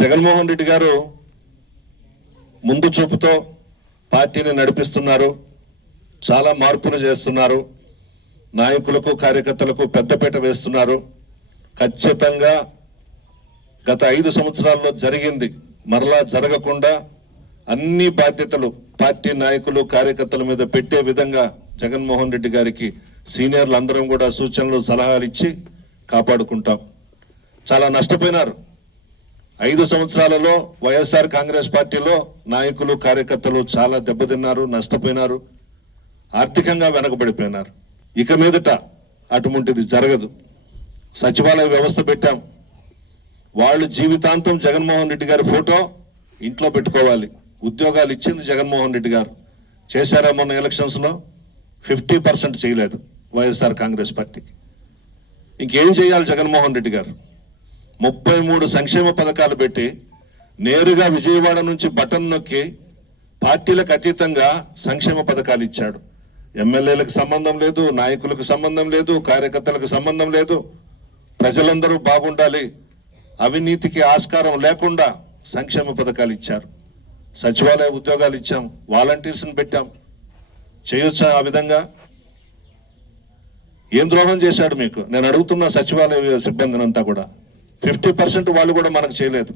జగన్మోహన్ రెడ్డి గారు ముందు చూపుతో పార్టీని నడిపిస్తున్నారు, చాలా మార్పులు చేస్తున్నారు, నాయకులకు కార్యకర్తలకు పెద్దపీట వేస్తున్నారు. ఖచ్చితంగా గత 5 సంవత్సరాల్లో జరిగింది మరలా జరగకుండా అన్ని బాధ్యతలు పార్టీ నాయకులు కార్యకర్తల మీద పెట్టే విధంగా జగన్మోహన్ రెడ్డి గారికి సీనియర్లు అందరం కూడా సూచనలు సలహాలు ఇచ్చి కాపాడుకుంటాం. చాలా నష్టపోయినారు 5 సంవత్సరాలలో వైఎస్ఆర్ కాంగ్రెస్ పార్టీలో నాయకులు కార్యకర్తలు చాలా దెబ్బతిన్నారు, నష్టపోయినారు, ఆర్థికంగా వెనకబడిపోయినారు. ఇక మీదట అటువంటిది జరగదు. సచివాలయ వ్యవస్థ పెట్టాం. వాళ్ళు జీవితాంతం జగన్మోహన్ రెడ్డి గారి ఫోటో ఇంట్లో పెట్టుకోవాలి. ఉద్యోగాలు ఇచ్చింది జగన్మోహన్ రెడ్డి గారు. చేశారా మొన్న ఎలక్షన్స్లో? 50% చేయలేదు వైఎస్ఆర్ కాంగ్రెస్ పార్టీకి. ఇంకేం చేయాలి జగన్మోహన్ రెడ్డి గారు? 33 సంక్షేమ పథకాలు పెట్టి నేరుగా విజయవాడ నుంచి బటన్ నొక్కి పార్టీలకు అతీతంగా సంక్షేమ పథకాలు ఇచ్చాడు. ఎమ్మెల్యేలకు సంబంధం లేదు, నాయకులకు సంబంధం లేదు, కార్యకర్తలకు సంబంధం లేదు. ప్రజలందరూ బాగుండాలి, అవినీతికి ఆస్కారం లేకుండా సంక్షేమ పథకాలు ఇచ్చారు. సచివాలయ ఉద్యోగాలు ఇచ్చాం, వాలంటీర్స్ని పెట్టాం. చేయొచ్చా ఆ విధంగా? ఏం ద్రోహం చేశాడు మీకు? నేను అడుగుతున్న సచివాలయ సిబ్బందిని అంతా కూడా 50% వాళ్ళు కూడా మనకు చేయలేదు.